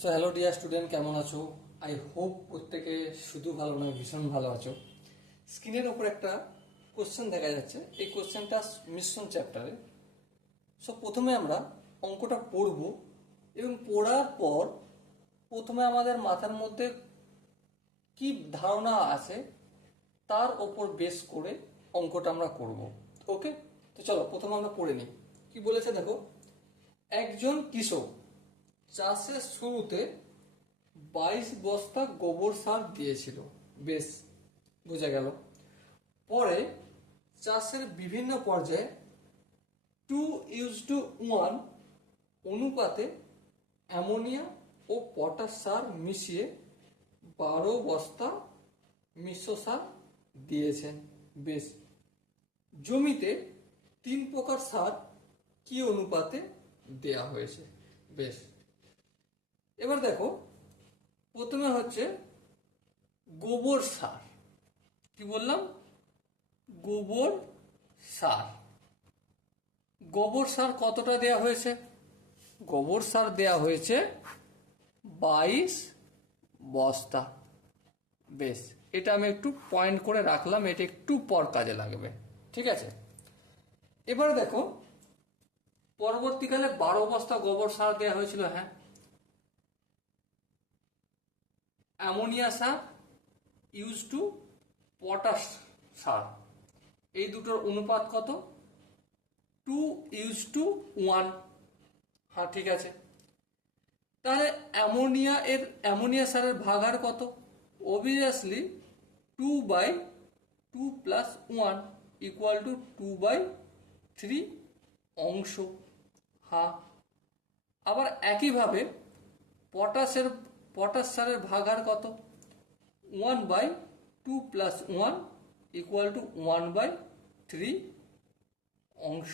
So hello dear student, কেমন আছো? I hope প্রত্যেকে শুধু ভালো নয়, ভীষণ ভালো আছো। স্ক্রিনের ওপর একটা কোশ্চেন দেখা যাচ্ছে। এই কোশ্চেনটা মিশ্রণ চ্যাপ্টারে। সো প্রথমে আমরা অঙ্কটা পড়ব এবং পড়ার পর প্রথমে আমাদের মাথার মধ্যে কি ধারণা আছে তার ওপর বেস করে অঙ্কটা আমরা করব। ওকে, তো চলো প্রথমে আমরা পড়ে নিই। কি বলেছে দেখো, একজন কৃষক চাষের শুরুতে 22 বস্তা গোবর সার দিয়েছিল। বেশ, বোঝা গেল। পরে চাষের বিভিন্ন পর্যায়ে 2:1 অনুপাতে অ্যামোনিয়া ও পটাশ সার মিশিয়ে 12 বস্তা মিশ্র সার দিয়েছেন। বেশ, জমিতে 3 প্রকার সার কি অনুপাতে দেয়া হয়েছে? বেশ, এবার দেখো, প্রথমে হচ্ছে গোবর সার। কি বললাম? গোবর সার। গোবর সার কতটা দেয়া হয়েছে? গোবর সার দেয়া হয়েছে 22 বস্তা। বেশ, এটা আমি একটু পয়েন্ট করে রাখলাম, এটা একটু পর কাজে লাগবে। ঠিক আছে, এবার দেখো, পরবর্তীকালে 12 বস্তা গোবর সার দেওয়া হয়েছিল। হ্যাঁ, অ্যামোনিয়া সার ইউজ টু পটাশ সার, এই দুটোর অনুপাত কত? 2:1। হ্যাঁ, ঠিক আছে। তাহলে অ্যামোনিয়া সারের ভাগার কত? অবভিয়াসলি 2/2+1 ইকুয়াল টু 2/3 অংশ। হ্যাঁ, আবার একইভাবে পটাশ সারের ভাগার কত? 1/2+1 ইকুয়াল টু 1/3 অংশ।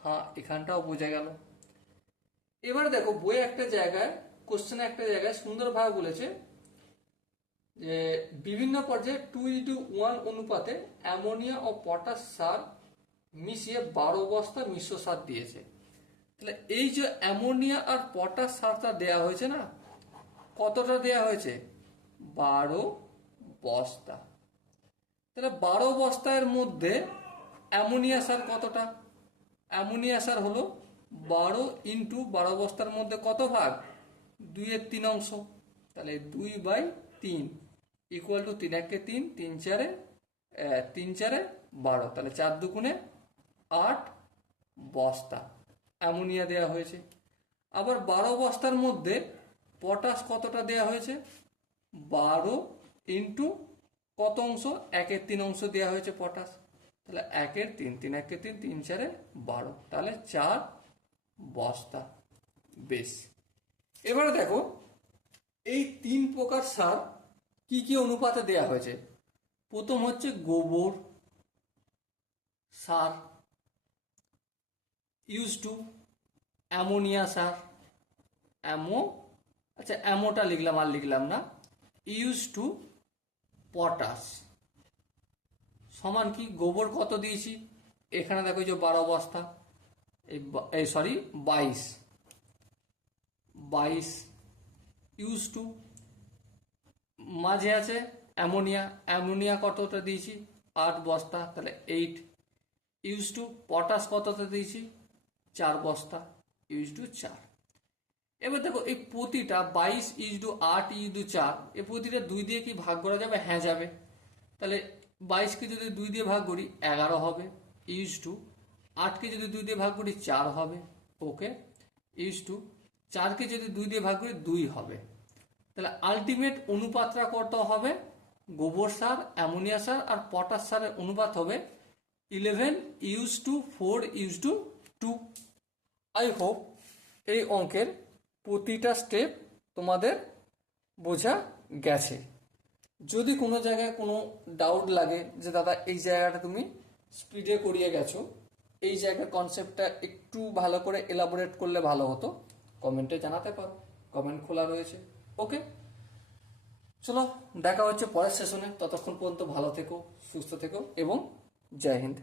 হ্যাঁ, এখানটাও বোঝা গেল। এবার দেখো, বইয়ে একটা জায়গায়, কোশ্চেনে একটা জায়গায় সুন্দরভাবে বলেছে যে বিভিন্ন পর্যায়ে 2:1 অনুপাতে অ্যামোনিয়া ও পটাশ সার মিশিয়ে 12 বস্তা মিশ্র সার দিয়েছে। তাহলে এই যে অ্যামোনিয়া আর পটাশ সারটা দেয়া হয়েছে না, কতটা দেয়া হয়েছে? 12 বস্তা। তাহলে 12 বস্তার মধ্যে অ্যামোনিয়া সার কতটা? অ্যামোনিয়া সার হলো 12 × 12 বস্তার মধ্যে কত ভাগ? 2/3 অংশ। তাহলে 2/3 ইকুয়াল টু 3 × 3, 3 × 4 12। তাহলে 4 2 8 বস্তা অ্যামোনিয়া দেয়া হয়েছে। আবার 12 বস্তার মধ্যে পটাশ কতটা দেয়া হয়েছে? 12 × কত অংশ? 1/3 অংশ দেওয়া হয়েছে পটাশ। তাহলে 1/3, 3 × 3, 3 × 4 12। তাহলে 4 বস্তা। বেশ, এবারে দেখো, এই 3 প্রকার সার কি কি অনুপাতে দেয়া হয়েছে। প্রথম হচ্ছে গোবর সার ইউজ টু অ্যামোনিয়া সার, আচ্ছা অ্যামোটা লিখলাম, আর লিখলাম না, ইউজ টু পটাশ সমান কি? গোবর কত দিয়েছি? এখানে দেখো যে 12 বস্তা, এই সরি 22 ইউজ টু, মাঝে আছে অ্যামোনিয়া কতটা দিয়েছি? 8 বস্তা, তাহলে 8 ইউজ টু পটাশ কতটা দিয়েছি? 4 বস্তা, ইউজ টু 4। এবার দেখো, এই প্রতিটা 22:8 × 4, এই প্রতিটা 2 দিয়ে কি ভাগ করা যাবে? হ্যাঁ, যাবে। তাহলে 22কে যদি 2 দিয়ে ভাগ করি 11 হবে, ইউজ টু 8কে যদি 2 দিয়ে ভাগ করি 4 হবে। ওকে, ইউজ টু 4কে যদি 2 দিয়ে ভাগ করি 2 হবে। তাহলে আলটিমেট অনুপাতটা কত হবে? গোবর সার, অ্যামোনিয়া সার আর পটাশ সারের অনুপাত হবে 11:4:2। আই হোপ এই অঙ্কের প্রতিটা স্টেপ তোমাদের বোঝা গেছে। যদি কোনো জায়গায় কোনো ডাউট লাগে যে দাদা এই জায়গাটা তুমি স্পিডে করিয়ে গেছো, এই জায়গার কনসেপ্টটা একটু ভালো করে এলাবোরেট করলে ভালো হতো, কমেন্টে জানাতে পারো, কমেন্ট খোলা রয়েছে। ওকে, চলো দেখা হচ্ছে পরের সেশনে। ততক্ষণ পর্যন্ত ভালো থেকো, সুস্থ থেকো এবং জয় হিন্দ।